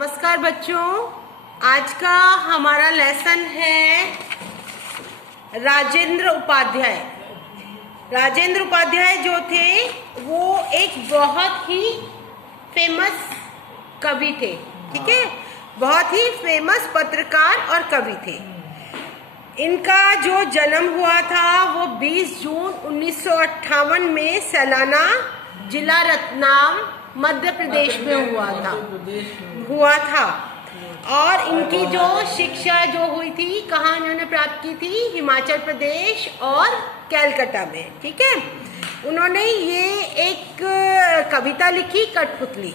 नमस्कार बच्चों, आज का हमारा लेसन है राजेंद्र उपाध्याय। राजेंद्र उपाध्याय जो थे वो एक बहुत ही फेमस कवि थे। ठीक है, बहुत ही फेमस पत्रकार और कवि थे। इनका जो जन्म हुआ था वो 20 जून 1958 में सलाना, जिला रतलाम, मध्य प्रदेश में हुआ था। और इनकी जो शिक्षा जो हुई थी, कहाँ इन्होंने प्राप्त की थी? हिमाचल प्रदेश और कैलकाटा में। ठीक है, उन्होंने ये एक कविता लिखी, कठपुतली।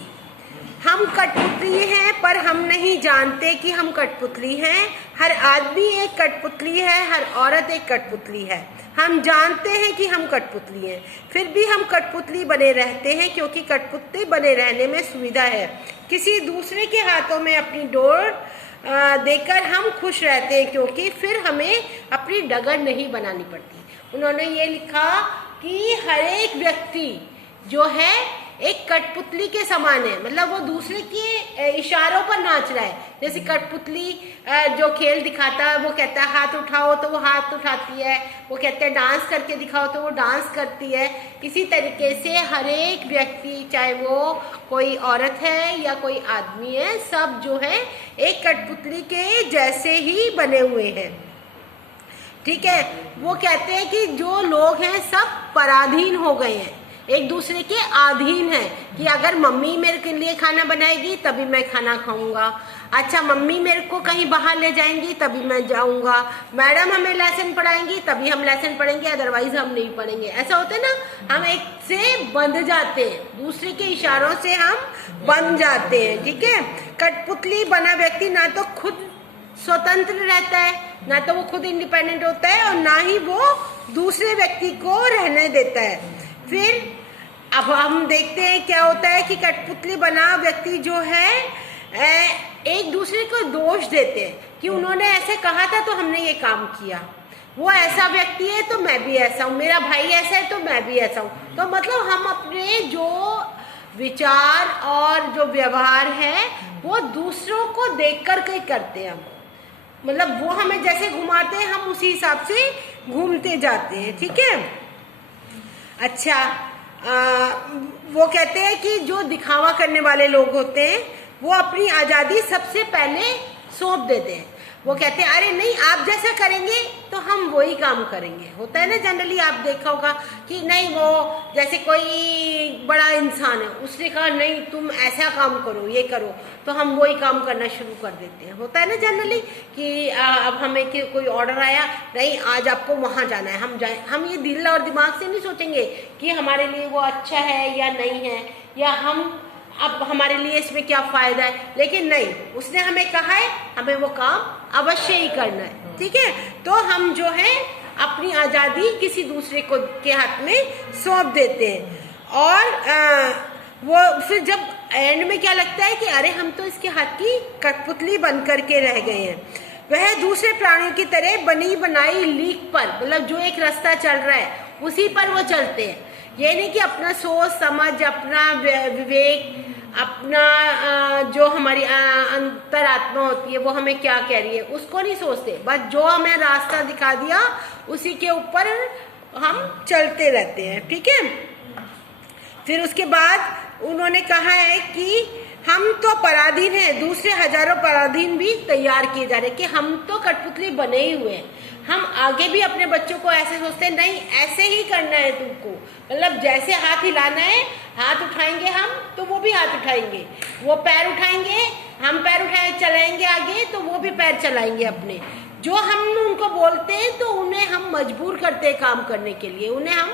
हम कठपुतली हैं पर हम नहीं जानते कि हम कठपुतली हैं। हर आदमी एक कठपुतली है, हर औरत एक कठपुतली है। हम जानते हैं कि हम कठपुतली हैं, फिर भी हम कठपुतली बने रहते हैं क्योंकि कठपुतली बने रहने में सुविधा है। किसी दूसरे के हाथों में अपनी डोर देकर हम खुश रहते हैं क्योंकि फिर हमें अपनी डगर नहीं बनानी पड़ती। उन्होंने ये लिखा कि हर एक व्यक्ति जो है एक कठपुतली के समान है, मतलब वो दूसरे के इशारों पर नाच रहा है। जैसे कठपुतली जो खेल दिखाता है, वो कहता है हाथ उठाओ तो वो हाथ उठाती है, वो कहते हैं डांस करके दिखाओ तो वो डांस करती है। इसी तरीके से हर एक व्यक्ति, चाहे वो कोई औरत है या कोई आदमी है, सब जो है एक कठपुतली के जैसे ही बने हुए हैं। ठीक है, वो कहते हैं कि जो लोग हैं सब पराधीन हो गए हैं, एक दूसरे के अधीन है। कि अगर मम्मी मेरे के लिए खाना बनाएगी तभी मैं खाना खाऊंगा, अच्छा मम्मी मेरे को कहीं बाहर ले जाएंगी तभी मैं जाऊंगा, मैडम हमें लेसन पढ़ाएंगी तभी हम लेसन पढ़ेंगे, अदरवाइज हम नहीं पढ़ेंगे। ऐसा होता है ना, हम एक से बंध जाते हैं, दूसरे के इशारों से हम बंध जाते हैं। ठीक है, कठपुतली बना व्यक्ति ना तो खुद स्वतंत्र रहता है, ना तो वो खुद इंडिपेंडेंट होता है, और ना ही वो दूसरे व्यक्ति को रहने देता है। फिर अब हम देखते हैं क्या होता है कि कठपुतली बना व्यक्ति जो है एक दूसरे को दोष देते हैं कि उन्होंने ऐसे कहा था तो हमने ये काम किया, वो ऐसा व्यक्ति है तो मैं भी ऐसा हूँ, मेरा भाई ऐसा है तो मैं भी ऐसा हूँ। तो मतलब हम अपने जो विचार और जो व्यवहार है वो दूसरों को देख कर के करते हैं। मतलब वो हमें जैसे घुमाते हैं हम उसी हिसाब से घूमते जाते हैं। ठीक है, अच्छा वो कहते हैं कि जो दिखावा करने वाले लोग होते हैं वो अपनी आज़ादी सबसे पहले सौंप देते हैं। वो कहते हैं अरे नहीं, आप जैसा करेंगे तो हम वही काम करेंगे। होता है ना, जनरली आप देखा होगा कि नहीं, वो जैसे कोई बड़ा इंसान है, उसने कहा नहीं तुम ऐसा काम करो, ये करो, तो हम वही काम करना शुरू कर देते हैं। होता है ना जनरली कि अब हमें कोई ऑर्डर आया, नहीं आज आपको वहाँ जाना है, हम जाए। हम ये दिल और दिमाग से नहीं सोचेंगे कि हमारे लिए वो अच्छा है या नहीं है, या हम अब हमारे लिए इसमें क्या फायदा है, लेकिन नहीं, उसने हमें कहा है, हमें वो काम अवश्य ही करना है। ठीक है, तो हम जो है अपनी आज़ादी किसी दूसरे को के हाथ में सौंप देते हैं। और वो फिर जब एंड में क्या लगता है कि अरे हम तो इसके हाथ की कठपुतली बन करके रह गए हैं। वह दूसरे प्राणियों की तरह बनी बनाई लीक पर, मतलब जो एक रास्ता चल रहा है उसी पर वो चलते हैं। ये नहीं कि अपना सोच समझ, अपना विवेक, अपना जो हमारी अंतरात्मा होती है वो हमें क्या कह रही है उसको नहीं सोचते, बस जो हमें रास्ता दिखा दिया उसी के ऊपर हम चलते रहते हैं। ठीक है, फिर उसके बाद उन्होंने कहा है कि हम तो पराधीन हैं, दूसरे हजारों पराधीन भी तैयार किए जा रहे हैं, कि हम तो कठपुतली बने ही हुए हैं। हम आगे भी अपने बच्चों को ऐसे सोचते हैं, नहीं ऐसे ही करना है तुमको, मतलब जैसे हाथ हिलाना है, हाथ उठाएंगे हम तो वो भी हाथ उठाएंगे, वो पैर उठाएंगे, हम पैर उठाए चलाएंगे आगे तो वो भी पैर चलाएंगे अपने। जो हम उनको बोलते हैं तो उन्हें हम मजबूर करते हैं काम करने के लिए, उन्हें हम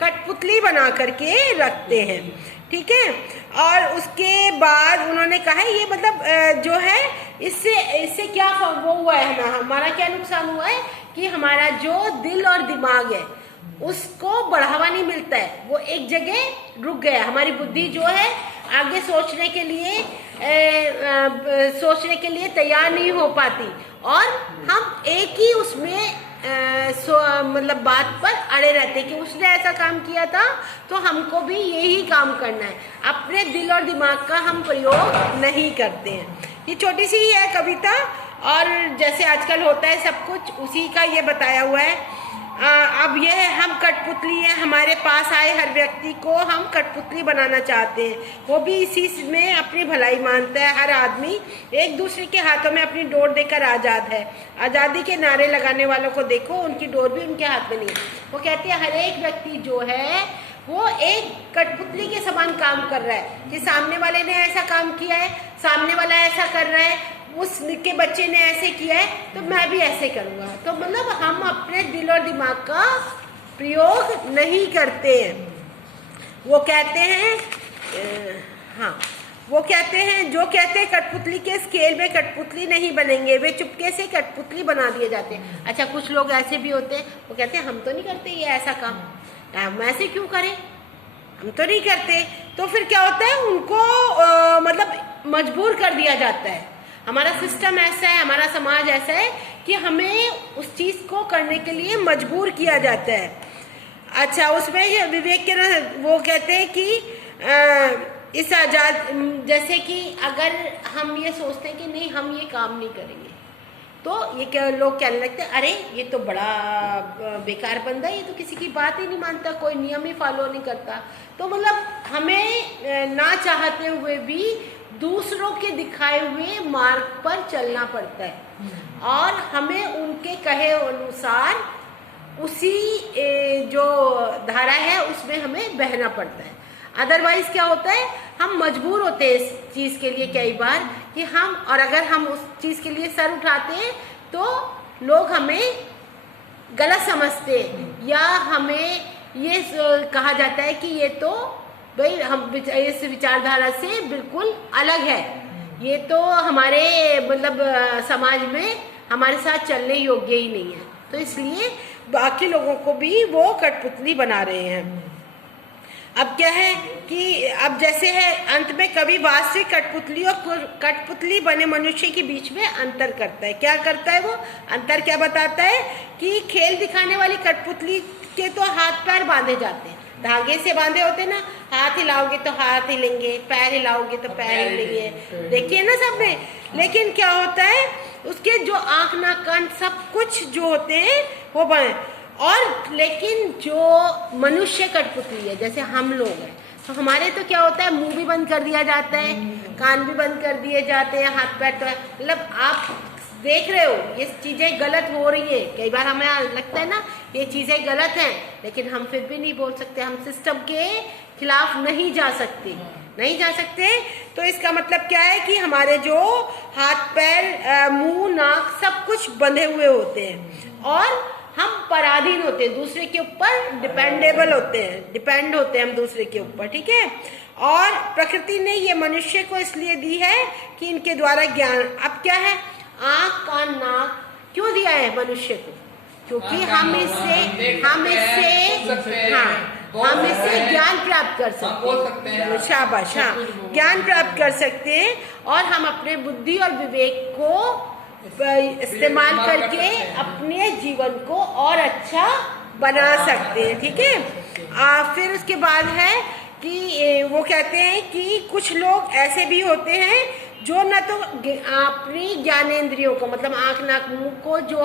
कठपुतली बना करके रखते हैं। ठीक है, और उसके बाद उन्होंने कहा है ये मतलब जो है इससे क्या वो हुआ है, हमारा क्या नुकसान हुआ है कि हमारा जो दिल और दिमाग है उसको बढ़ावा नहीं मिलता है, वो एक जगह रुक गया। हमारी बुद्धि जो है आगे सोचने के लिए तैयार नहीं हो पाती, और हम एक ही उसमें मतलब बात पर अड़े रहते कि उसने ऐसा काम किया था तो हमको भी यही काम करना है। अपने दिल और दिमाग का हम प्रयोग नहीं करते हैं। ये छोटी सी ही है कविता, और जैसे आजकल होता है सब कुछ उसी का ये बताया हुआ है। अब ये हम कठपुतली है, हमारे पास आए हर व्यक्ति को हम कठपुतली बनाना चाहते हैं, वो भी इसी में अपनी भलाई मानता है। हर आदमी एक दूसरे के हाथों में अपनी डोर देकर आज़ाद है। आज़ादी के नारे लगाने वालों को देखो, उनकी डोर भी उनके हाथ में नहीं है। वो कहते हैं हर एक व्यक्ति जो है वो एक कठपुतली के समान काम कर रहा है कि सामने वाले ने ऐसा काम किया है, सामने वाला ऐसा कर रहा है, उसके बच्चे ने ऐसे किया है तो मैं भी ऐसे करूँगा। तो मतलब हम अपने दिल और दिमाग का प्रयोग नहीं करते हैं। वो कहते हैं वो कहते हैं जो कहते हैं कठपुतली के स्केल में कठपुतली नहीं बनेंगे, वे चुपके से कठपुतली बना दिए जाते हैं। अच्छा, कुछ लोग ऐसे भी होते हैं, वो कहते हैं हम तो नहीं करते ये ऐसा काम, हम ऐसे क्यों करें, हम तो नहीं करते। तो फिर क्या होता है, उनको मतलब मजबूर कर दिया जाता है। हमारा सिस्टम ऐसा है, हमारा समाज ऐसा है कि हमें उस चीज़ को करने के लिए मजबूर किया जाता है। अच्छा, उसमें ये विवेक के वो कहते हैं कि इस आज़ाद, जैसे कि अगर हम ये सोचते हैं कि नहीं हम ये काम नहीं करेंगे, तो ये क्या लोग कहने लगते हैं अरे ये तो बड़ा बेकार बंदा है, ये तो किसी की बात ही नहीं मानता, कोई नियम ही फॉलो नहीं करता। तो मतलब हमें ना चाहते हुए भी दूसरों के दिखाए हुए मार्ग पर चलना पड़ता है और हमें उनके कहे अनुसार उसी जो धारा है उसमें हमें बहना पड़ता है। अदरवाइज क्या होता है, हम मजबूर होते हैं इस चीज़ के लिए कई बार कि हम, और अगर हम उस चीज़ के लिए सर उठाते हैं तो लोग हमें गलत समझते हैं या हमें ये कहा जाता है कि ये तो भाई हम इस विचारधारा से बिल्कुल अलग है, ये तो हमारे मतलब समाज में हमारे साथ चलने योग्य ही नहीं है। तो इसलिए बाकी लोगों को भी वो कठपुतली बना रहे हैं। अब क्या है कि अब जैसे है अंत में कवि वास्तविक कठपुतली और कठपुतली बने मनुष्य के बीच में अंतर करता है। क्या करता है वो अंतर, क्या बताता है कि खेल दिखाने वाली कठपुतली के तो हाथ पैर बांधे जाते हैं, धागे से बांधे होते हैं ना, हाथ हिलाओगे तो हाथ हिलेंगे, पैर हिलाओगे तो पैर हिलेंगे, देखिए ना सब में। लेकिन क्या होता है, उसके जो आँख नाक कान सब कुछ जो होते हैं वो बने। और लेकिन जो मनुष्य कठपुतली है, जैसे हम लोग हैं, तो हमारे तो क्या होता है, मुंह भी बंद कर दिया जाता है, कान भी बंद कर दिए जाते हैं, हाथ पैर तो मतलब आप देख रहे हो ये चीज़ें गलत हो रही है। कई बार हमें लगता है ना ये चीज़ें गलत हैं, लेकिन हम फिर भी नहीं बोल सकते, हम सिस्टम के खिलाफ नहीं जा सकते। तो इसका मतलब क्या है कि हमारे जो हाथ पैर मुंह नाक सब कुछ बंधे हुए होते हैं और हम पराधीन होते हैं, दूसरे के ऊपर डिपेंडेबल होते हैं, डिपेंड होते हैं हम दूसरे के ऊपर, ठीक है। और प्रकृति ने ये मनुष्य को इसलिए दी है कि इनके द्वारा ज्ञान, अब क्या है, आँख कान नाक क्यों दिया है मनुष्य को, क्योंकि हम इससे ज्ञान प्राप्त कर सकते हैं, शाबाश, हाँ, ज्ञान प्राप्त कर सकते हैं और हम अपने बुद्धि और विवेक को इस्तेमाल करके अपने जीवन को और अच्छा बना सकते हैं, ठीक है। फिर उसके बाद है कि वो कहते हैं कि कुछ लोग ऐसे भी होते हैं जो न तो अपनी ज्ञानेंद्रियों को, मतलब आँख नाक मुंह को जो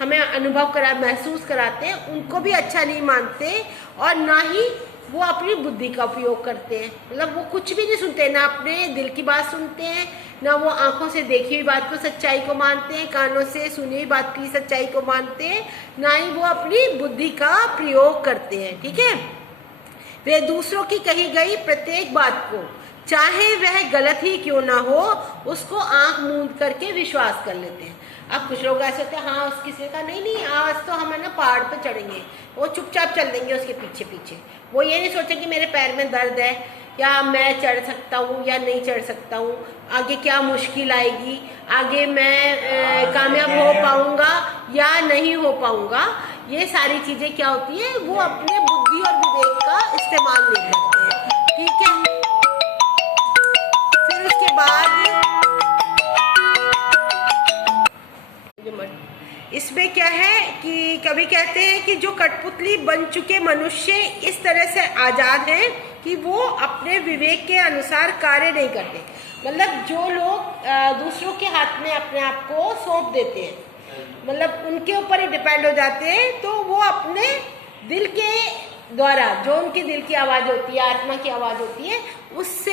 हमें अनुभव महसूस कराते हैं उनको भी अच्छा नहीं मानते और ना ही वो अपनी बुद्धि का उपयोग करते हैं। मतलब वो कुछ भी नहीं सुनते, ना अपने दिल की बात सुनते हैं, ना वो आंखों से देखी हुई बात को सच्चाई को मानते हैं, कानों से सुनी हुई बात की सच्चाई को मानते हैं, ना ही वो अपनी बुद्धि का प्रयोग करते हैं, ठीक है। वे दूसरों की कही गई प्रत्येक बात को, चाहे वह गलत ही क्यों ना हो, उसको आंख मूंद करके विश्वास कर लेते हैं। अब कुछ लोग ऐसे होते हैं, हाँ उस किसी का नहीं आज तो हम है ना पहाड़ पे चढ़ेंगे, वो चुपचाप चल देंगे उसके पीछे पीछे, वो ये नहीं सोचे कि मेरे पैर में दर्द है या मैं चढ़ सकता हूँ या नहीं चढ़ सकता हूँ, आगे क्या मुश्किल आएगी, आगे मैं कामयाब हो पाऊँगा या नहीं हो पाऊँगा। ये सारी चीज़ें क्या होती है, वो अपने बुद्धि और विवेक का इस्तेमाल नहीं करते हैं, ठीक है। फिर उसके बाद इसमें क्या है कि कवि कहते हैं कि जो कठपुतली बन चुके मनुष्य इस तरह से आज़ाद हैं कि वो अपने विवेक के अनुसार कार्य नहीं करते। मतलब जो लोग दूसरों के हाथ में अपने आप को सौंप देते हैं, मतलब उनके ऊपर ही डिपेंड हो जाते हैं, तो वो अपने दिल के द्वारा जो उनकी दिल की आवाज़ होती है, आत्मा की आवाज़ होती है, उससे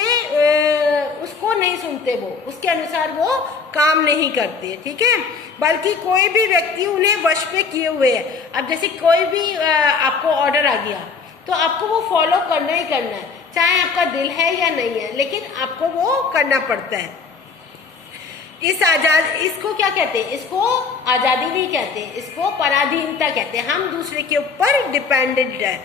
उसको नहीं सुनते, वो उसके अनुसार वो काम नहीं करते, ठीक है। बल्कि कोई भी व्यक्ति उन्हें वश में किए हुए है। अब जैसे कोई भी आपको ऑर्डर आ गया तो आपको वो फॉलो करना ही करना है, चाहे आपका दिल है या नहीं है, लेकिन आपको वो करना पड़ता है। इसको क्या कहते हैं? इसको आज़ादी नहीं कहते, इसको पराधीनता कहते हैं। हम दूसरे के ऊपर डिपेंडेंट है।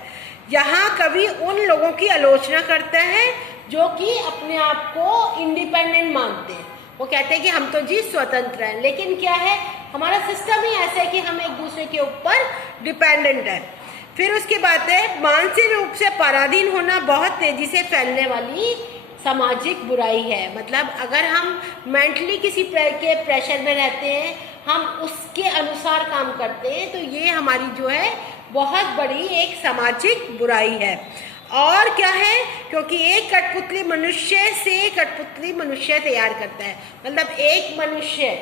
यहाँ कवि उन लोगों की आलोचना करता है जो कि अपने आप को इंडिपेंडेंट मानते हैं। वो कहते हैं कि हम तो जी स्वतंत्र हैं, लेकिन क्या है, हमारा सिस्टम ही ऐसा है कि हम एक दूसरे के ऊपर डिपेंडेंट है। फिर उसके बाद है, मानसिक रूप से पराधीन होना बहुत तेजी से फैलने वाली सामाजिक बुराई है। मतलब अगर हम मेंटली किसी के प्रेशर में रहते हैं, हम उसके अनुसार काम करते हैं, तो ये हमारी जो है बहुत बड़ी एक सामाजिक बुराई है। और क्या है, क्योंकि एक कठपुतली मनुष्य से कठपुतली मनुष्य तैयार करता है। मतलब एक मनुष्य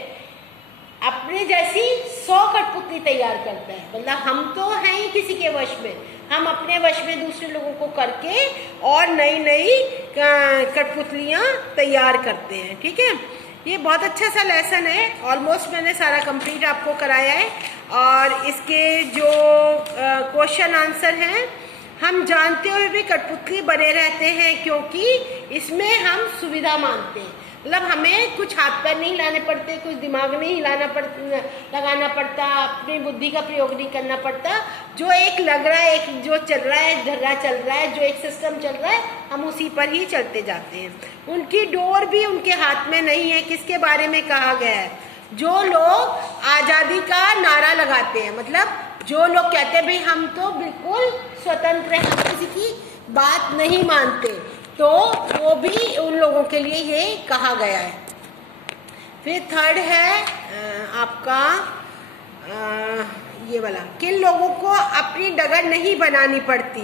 अपने जैसी 100 कठपुतली तैयार करता है। मतलब हम तो हैं ही किसी के वश में, हम अपने वश में दूसरे लोगों को करके और नई नई कठपुतलियाँ तैयार करते हैं, ठीक है। ये बहुत अच्छा सा लेसन है। ऑलमोस्ट मैंने सारा कंप्लीट आपको कराया है। और इसके जो क्वेश्चन आंसर हैं, हम जानते हुए भी कठपुतली बने रहते हैं क्योंकि इसमें हम सुविधा मानते हैं। मतलब हमें कुछ हाथ पैर नहीं हिलाने पड़ते, कुछ दिमाग नहीं लगाना पड़ता, अपनी बुद्धि का प्रयोग नहीं करना पड़ता। जो एक लग रहा है, एक जो चल रहा है, धर्रा चल रहा है, जो एक सिस्टम चल रहा है, हम उसी पर ही चलते जाते हैं। उनकी डोर भी उनके हाथ में नहीं है। किसके बारे में कहा गया है? जो लोग आज़ादी का नारा लगाते हैं, मतलब जो लोग कहते हैं भाई हम तो बिल्कुल स्वतंत्र हैं, हम किसी की बात नहीं मानते, तो वो भी उन लोगों के लिए ये कहा गया है। फिर थर्ड है आपका ये वाला, किन लोगों को अपनी डगर नहीं बनानी पड़ती?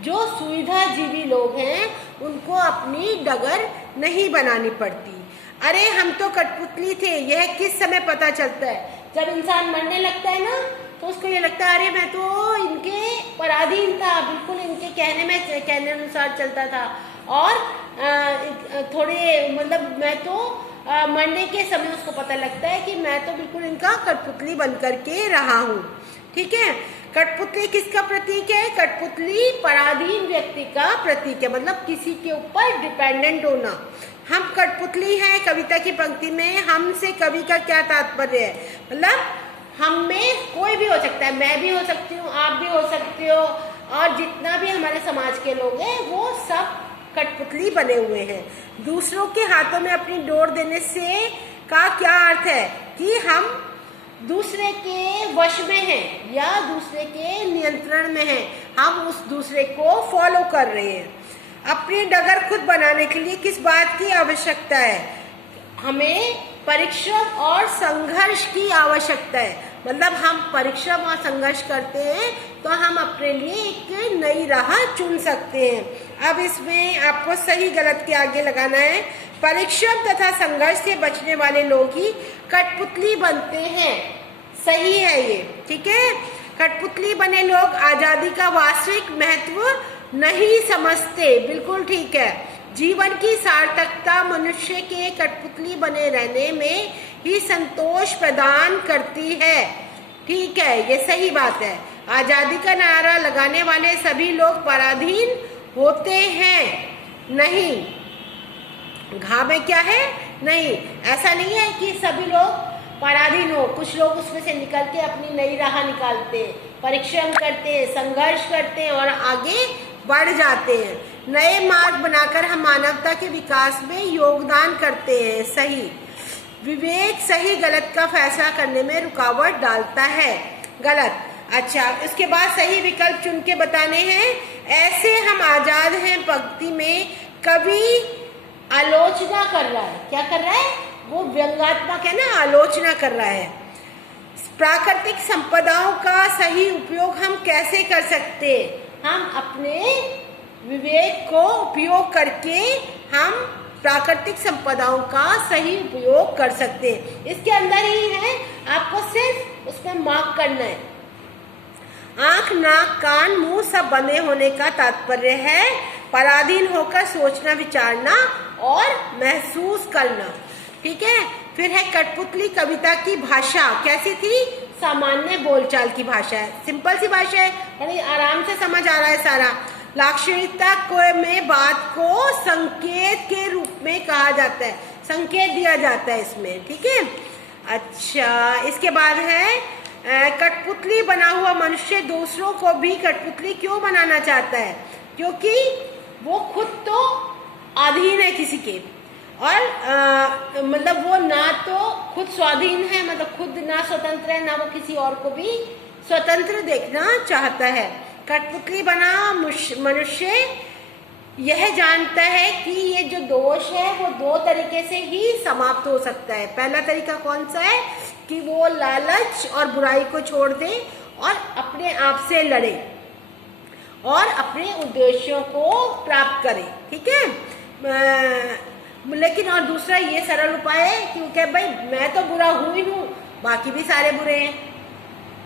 जो सुविधाजीवी लोग हैं उनको अपनी डगर नहीं बनानी पड़ती। अरे हम तो कठपुतली थे, यह किस समय पता चलता है? जब इंसान मरने लगता है ना, तो उसको ये लगता है अरे मैं तो इनके पराधीन था, बिल्कुल इनके कहने अनुसार चलता था, और थोड़े मतलब मैं तो मरने के समय उसको पता लगता है कि मैं तो बिल्कुल इनका कठपुतली बन करके रहा हूँ, ठीक है। कठपुतली किसका प्रतीक है? कठपुतली पराधीन व्यक्ति का प्रतीक है, मतलब किसी के ऊपर डिपेंडेंट होना। हम कठपुतली हैं। कविता की पंक्ति में हमसे कवि का क्या तात्पर्य है? मतलब हम में कोई भी हो सकता है, मैं भी हो सकती हूँ, आप भी हो सकते हो, और जितना भी हमारे समाज के लोग हैं वो सब कठपुतली बने हुए हैं। दूसरों के हाथों में अपनी डोर देने से का क्या अर्थ है? कि हम दूसरे के वश में हैं या दूसरे के नियंत्रण में हैं, हम उस दूसरे को फॉलो कर रहे हैं। अपनी डगर खुद बनाने के लिए किस बात की आवश्यकता है? हमें परिश्रम और संघर्ष की आवश्यकता है। मतलब हम परिश्रम और संघर्ष करते हैं तो हम अपने लिए एक नई राह चुन सकते हैं। अब इसमें आपको सही गलत के आगे लगाना है। परिश्रम तथा संघर्ष से बचने वाले लोग ही कठपुतली बनते हैं। सही है ये, ठीक है। कठपुतली बने लोग आज़ादी का वास्तविक महत्व नहीं समझते। बिल्कुल ठीक है। जीवन की सार्थकता मनुष्य के कठपुतली बने रहने में ही संतोष प्रदान करती है। ठीक है, ये सही बात है। आज़ादी का नारा लगाने वाले सभी लोग पराधीन होते हैं नहीं। घा में क्या है? नहीं, ऐसा नहीं है कि सभी लोग पराधीन हो। कुछ लोग उसमें से निकल के अपनी नई राह निकालते हैं, परिश्रम करते हैं, संघर्ष करते हैं और आगे बढ़ जाते हैं। नए मार्ग बनाकर हम मानवता के विकास में योगदान करते हैं। सही। विवेक सही गलत का फैसला करने में रुकावट डालता है। गलत। अच्छा, उसके बाद सही विकल्प चुन के बताने हैं। ऐसे हम आजाद हैं पंक्ति में कवि आलोचना कर रहा है। क्या कर रहा है? वो व्यंग्यात्मक है ना, आलोचना कर रहा है। प्राकृतिक संपदाओं का सही उपयोग हम कैसे कर सकते? हम अपने विवेक को उपयोग करके हम प्राकृतिक संपदाओं का सही उपयोग कर सकते हैं। इसके अंदर ही है, आपको सिर्फ उसमें मार्क करना है। आंख, नाक, कान, मुंह सब बंधे होने का तात्पर्य है पराधीन होकर सोचना, विचारना और महसूस करना। ठीक है। फिर है कठपुतली कविता की भाषा कैसी थी? सामान्य बोलचाल की भाषा है, सिंपल सी भाषा है, बड़ी आराम से समझ आ रहा है सारा। लाक्षणिकता को में बात को संकेत के रूप में कहा जाता है, संकेत दिया जाता है इसमें। ठीक है। अच्छा, इसके बाद है कठपुतली बना हुआ मनुष्य दूसरों को भी कठपुतली क्यों बनाना चाहता है? क्योंकि वो खुद तो अधीन है किसी के, और मतलब वो ना तो खुद स्वाधीन है, मतलब खुद ना स्वतंत्र है, ना वो किसी और को भी स्वतंत्र देखना चाहता है। कठपुतली बना मनुष्य यह जानता है कि ये जो दोष है वो दो तरीके से ही समाप्त हो सकता है। पहला तरीका कौन सा है? कि वो लालच और बुराई को छोड़ दे और अपने आप से लड़े और अपने उद्देश्यों को प्राप्त करे। ठीक है। लेकिन और दूसरा ये सरल उपाय है, क्योंकि भाई मैं तो बुरा हूँ ही हूँ, बाकी भी सारे बुरे हैं,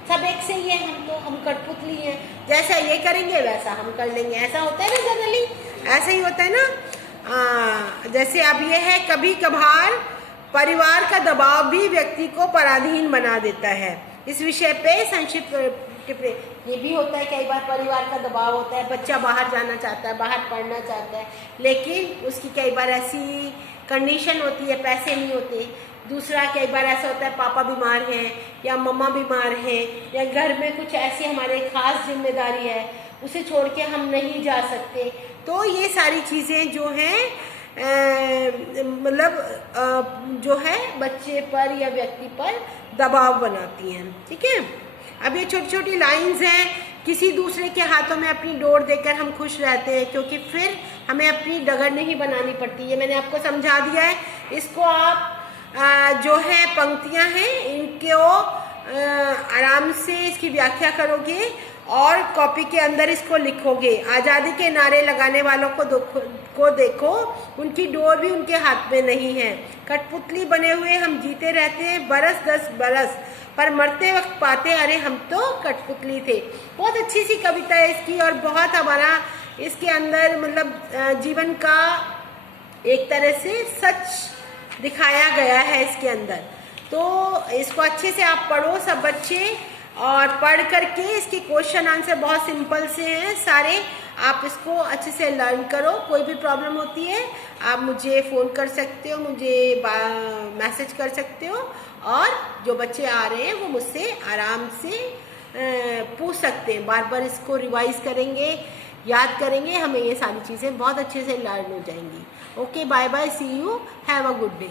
सब एक से ही है, हम कठपुतली हैं, जैसा ये करेंगे वैसा हम कर लेंगे। ऐसा होता है ना जनरली, ऐसा ही होता है ना। जैसे अब ये है, कभी कभार परिवार का दबाव भी व्यक्ति को पराधीन बना देता है। इस विषय पे संक्षिप्त ये भी होता है, कई बार परिवार का दबाव होता है, बच्चा बाहर जाना चाहता है, बाहर पढ़ना चाहता है, लेकिन उसकी कई बार ऐसी कंडीशन होती है, पैसे नहीं होते। दूसरा, कई बार ऐसा होता है पापा बीमार हैं या मम्मा बीमार हैं या घर में कुछ ऐसी हमारे खास जिम्मेदारी है, उसे छोड़ के हम नहीं जा सकते। तो ये सारी चीज़ें जो हैं मतलब जो है बच्चे पर या व्यक्ति पर दबाव बनाती हैं। ठीक है। अब ये छोटी छोटी लाइंस हैं, किसी दूसरे के हाथों में अपनी डोर देकर हम खुश रहते हैं, क्योंकि फिर हमें अपनी डगर नहीं बनानी पड़ती। ये मैंने आपको समझा दिया है। इसको आप जो है पंक्तियां हैं इनको आराम से इसकी व्याख्या करोगे और कॉपी के अंदर इसको लिखोगे। आज़ादी के नारे लगाने वालों को देखो, उनकी डोर भी उनके हाथ में नहीं है। कठपुतली बने हुए हम जीते रहते हैं बरस 10 बरस, पर मरते वक्त पाते अरे हम तो कठपुतली थे। बहुत अच्छी सी कविता है इसकी, और बहुत हमारा इसके अंदर मतलब जीवन का एक तरह से सच दिखाया गया है इसके अंदर। तो इसको अच्छे से आप पढ़ो सब बच्चे, और पढ़ करके इसके क्वेश्चन आंसर बहुत सिंपल से हैं सारे, आप इसको अच्छे से लर्न करो। कोई भी प्रॉब्लम होती है आप मुझे फ़ोन कर सकते हो, मुझे मैसेज कर सकते हो, और जो बच्चे आ रहे हैं वो मुझसे आराम से पूछ सकते हैं। बार बार इसको रिवाइज करेंगे, याद करेंगे, हमें ये सारी चीज़ें बहुत अच्छे से लर्न हो जाएंगी। Okay, bye bye, see you, have a good day.